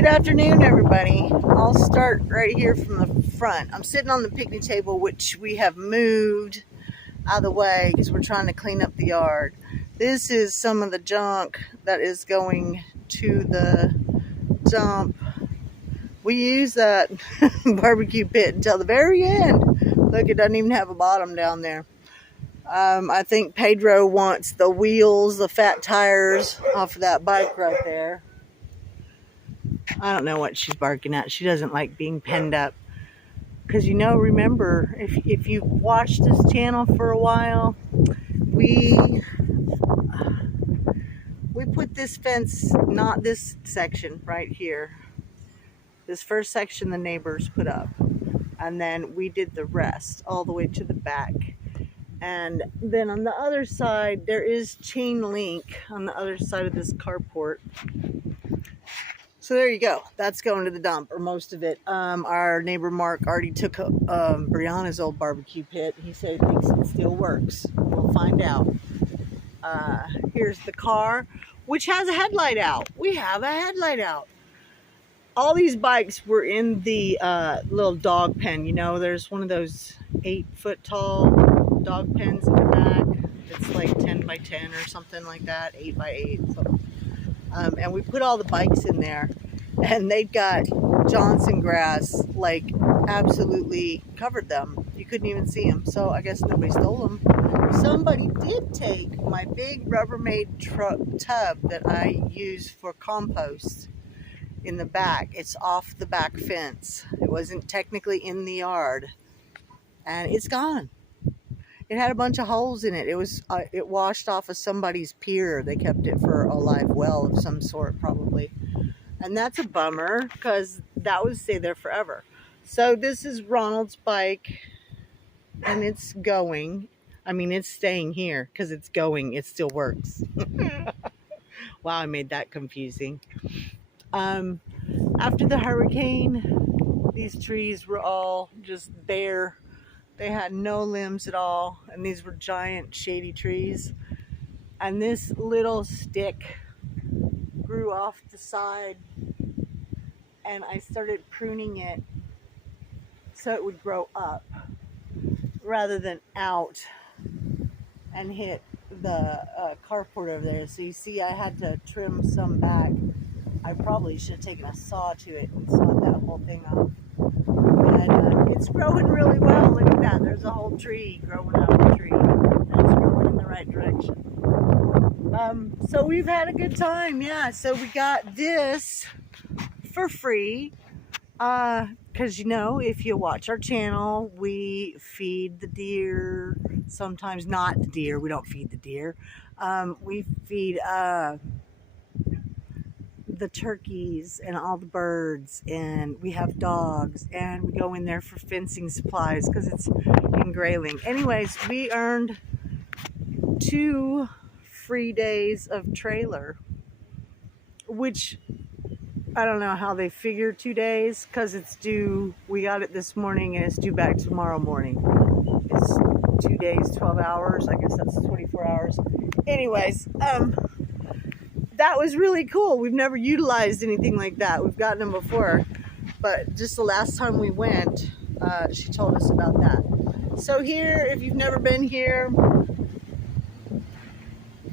Good afternoon, everybody. I'll start right here from the front. I'm sitting on the picnic table, which we have moved out of the way because we're trying to clean up the yard. This is some of the junk that is going to the dump. We use that barbecue pit until the very end. Look, it doesn't even have a bottom down there. I think Pedro wants the wheels, the fat tires off of that bike right there. I don't know what she's barking at. She doesn't like being penned up. Because remember, if you've watched this channel for a while, we put this fence, not this section right here. This first section the neighbors put up. And then we did the rest all the way to the back. And then on the other side, there is chain link on the other side of this carport. So there you go. That's going to the dump, or most of it. Our neighbor Mark already took Brianna's old barbecue pit. He said he thinks it still works. We'll find out. Here's the car, which has a headlight out. We have a headlight out. All these bikes were in the little dog pen. There's one of those 8-foot tall dog pens in the back. It's like 10 by 10 or something like that, 8 by 8. And we put all the bikes in there, and they'd got Johnson grass, like absolutely covered them. You couldn't even see them. So I guess nobody stole them. Somebody did take my big Rubbermaid tub that I use for compost in the back. It's off the back fence. It wasn't technically in the yard, and it's gone. It had a bunch of holes in it. It washed off of somebody's pier. They kept it for a live well of some sort, probably. And that's a bummer, because that would stay there forever. So this is Ronald's bike, and it's going. I mean, it's staying here because it's going. It still works. Wow, I made that confusing. After the hurricane, these trees were all just bare. They had no limbs at all, and these were giant shady trees. And this little stick grew off the side, and I started pruning it so it would grow up rather than out and hit the carport over there. So you see, I had to trim some back. I probably should have taken a saw to it and sawed that whole thing off. And it's growing really well. Look at that. There's a whole tree growing out of the tree. That's growing in the right direction. So we've had a good time. Yeah. So we got this for free. Because, if you watch our channel, we feed the deer. Sometimes not the deer. We don't feed the deer. We feed the turkeys and all the birds, and we have dogs, and we go in there for fencing supplies because it's in Grayling. Anyways, we earned 2 free days of trailer, which I don't know how they figure 2 days, because it's due. We got it this morning and it's due back tomorrow morning. It's 2 days, 12 hours. I guess that's 24 hours. Anyways, that was really cool. We've never utilized anything like that. We've gotten them before, but just the last time we went, she told us about that. So here, if you've never been here,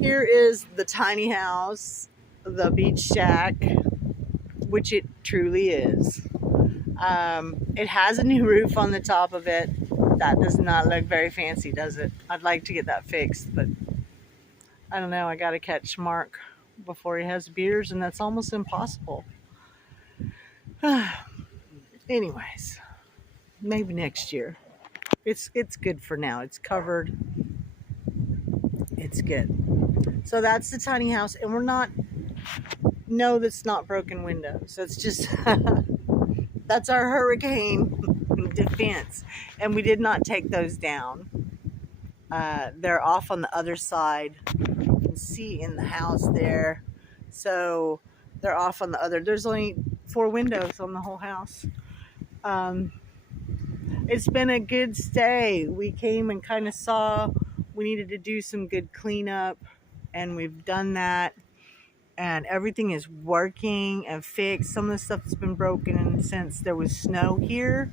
here is the tiny house, the beach shack, which it truly is. It has a new roof on the top of it. That does not look very fancy, does it? I'd like to get that fixed, but I don't know. I got to catch Mark before he has beers, and that's almost impossible. Anyways, maybe next year. It's good for now. It's covered. It's good. So that's the tiny house, and that's not broken windows. That's just that's our hurricane defense, and we did not take those down. They're off on the other side. See in the house there, so they're off on the other. There's only 4 windows on the whole house. It's been a good stay. We came and kind of saw we needed to do some good cleanup, and we've done that. and everything is working and fixed. Some of the stuff has been broken since there was snow here.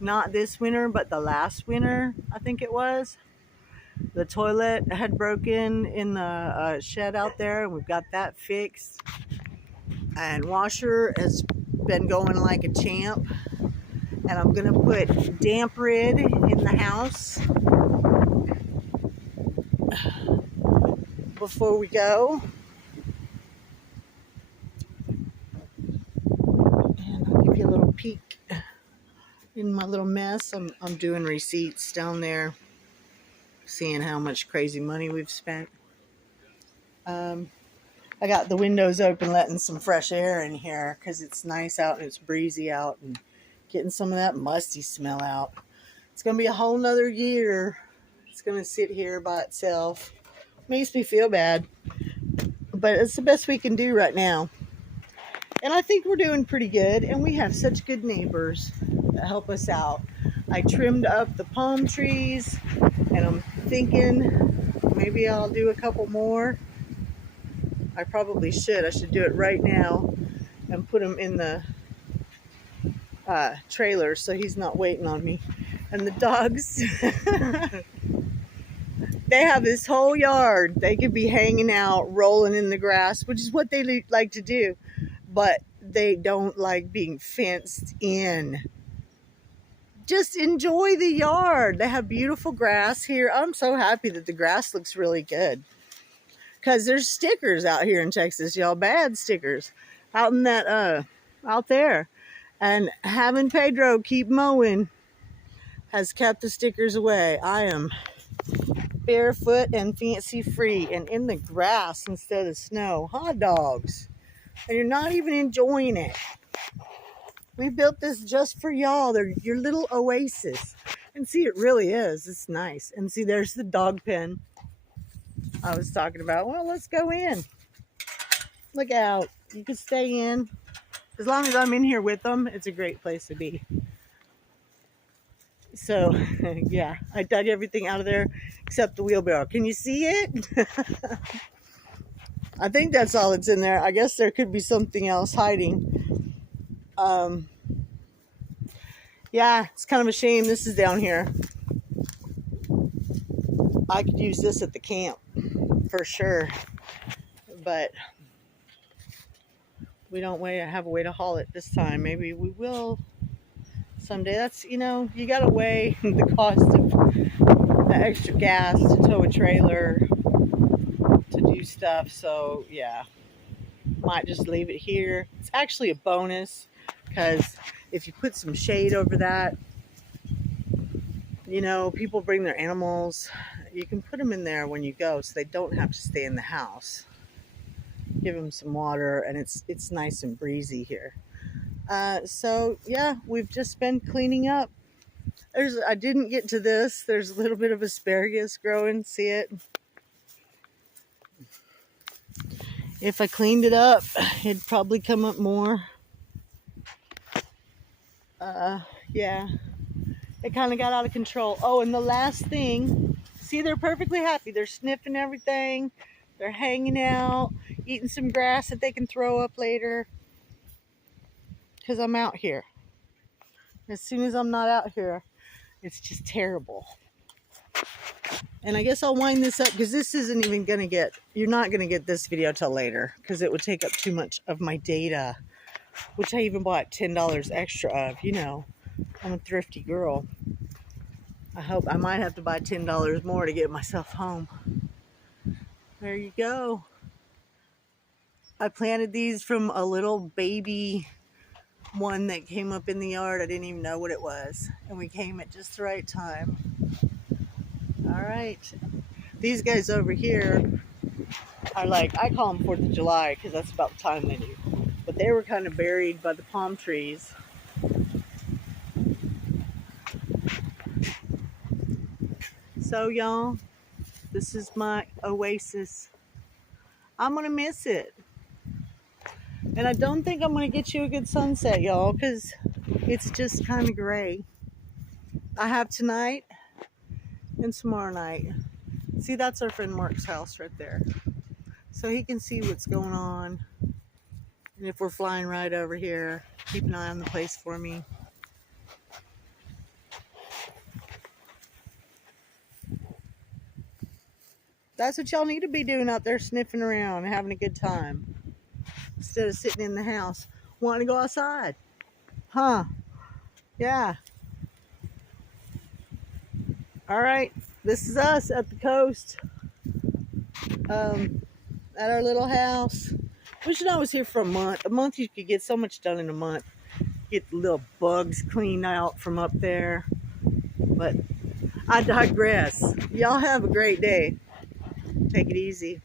Not this winter, but the last winter, I think it was. The toilet had broken in the shed out there, and we've got that fixed. And washer has been going like a champ. And I'm gonna put damp rid in the house before we go. And I'll give you a little peek in my little mess. I'm doing receipts down there, seeing how much crazy money we've spent. I got the windows open, letting some fresh air in here because it's nice out and it's breezy out, and getting some of that musty smell out. It's going to be a whole nother year. It's going to sit here by itself. Makes me feel bad, but it's the best we can do right now. And I think we're doing pretty good, and we have such good neighbors that help us out. I trimmed up the palm trees, and I'm thinking maybe I'll do a couple more. I probably should. I should do it right now and put him in the trailer so he's not waiting on me. And the dogs, they have this whole yard. They could be hanging out, rolling in the grass, which is what they like to do. But they don't like being fenced in. Just enjoy the yard. They have beautiful grass here. I'm so happy that the grass looks really good. Because there's stickers out here in Texas, y'all. Bad stickers. Out in that, out there. And having Pedro keep mowing has kept the stickers away. I am barefoot and fancy free and in the grass instead of the snow. Hot dogs. And you're not even enjoying it. We built this just for y'all. They're your little oasis. And see, it really is. It's nice. And see, there's the dog pen I was talking about. Well, let's go in. Look out. You can stay in. As long as I'm in here with them, it's a great place to be. So, yeah, I dug everything out of there except the wheelbarrow. Can you see it? I think that's all that's in there. I guess there could be something else hiding. Yeah, it's kind of a shame this is down here. I could use this at the camp for sure, but we don't have a way to haul it this time. Maybe we will someday. That's, you know, you gotta weigh the cost of the extra gas to tow a trailer to do stuff. So yeah, might just leave it here. It's actually a bonus because if you put some shade over that, you know, people bring their animals. You can put them in there when you go so they don't have to stay in the house. Give them some water, and it's nice and breezy here. So yeah, we've just been cleaning up. I didn't get to this. There's a little bit of asparagus growing. See it? If I cleaned it up, it'd probably come up more. Yeah, it kind of got out of control. Oh, and the last thing, see, they're perfectly happy. They're sniffing everything. They're hanging out, eating some grass that they can throw up later. Because I'm out here. As soon as I'm not out here, it's just terrible. And I guess I'll wind this up because this isn't even going to get, you're not going to get this video till later because it would take up too much of my data, which I even bought $10 extra of. You know, I'm a thrifty girl. I might have to buy $10 more to get myself home. There you go. I planted these from a little baby one that came up in the yard. I didn't even know what it was. And we came at just the right time. All right. These guys over here are like, I call them 4th of July because that's about the time they do. But they were kind of buried by the palm trees. So y'all, this is my oasis. I'm going to miss it. And I don't think I'm going to get you a good sunset, y'all, because it's just kind of gray. I have tonight and tomorrow night. See, that's our friend Mark's house right there. So so he can see what's going on. And if we're flying right over here, keep an eye on the place for me. That's what y'all need to be doing out there, sniffing around and having a good time. Instead of sitting in the house, wanting to go outside. Huh? Yeah. All right. This is us at the coast. At our little house. Wishing I was here for a month. A month you could get so much done in a month. Get the little bugs cleaned out from up there. But I digress. Y'all have a great day. Take it easy.